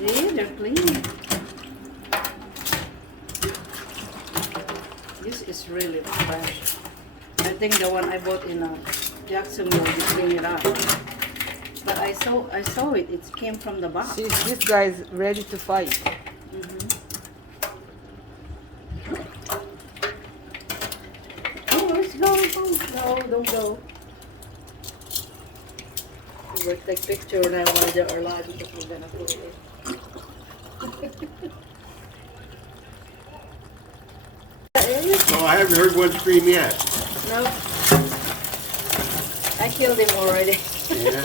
See, they're clean. This is really fresh. I think the one I bought in Jacksonville, you clean it up. But I saw it. It came from the box. See, this guy's ready to fight. Oh, let's go. No, don't go. We'll take picture now while they are live because we're gonna put it. Oh, I haven't heard one scream yet. No. I killed him already. Yeah.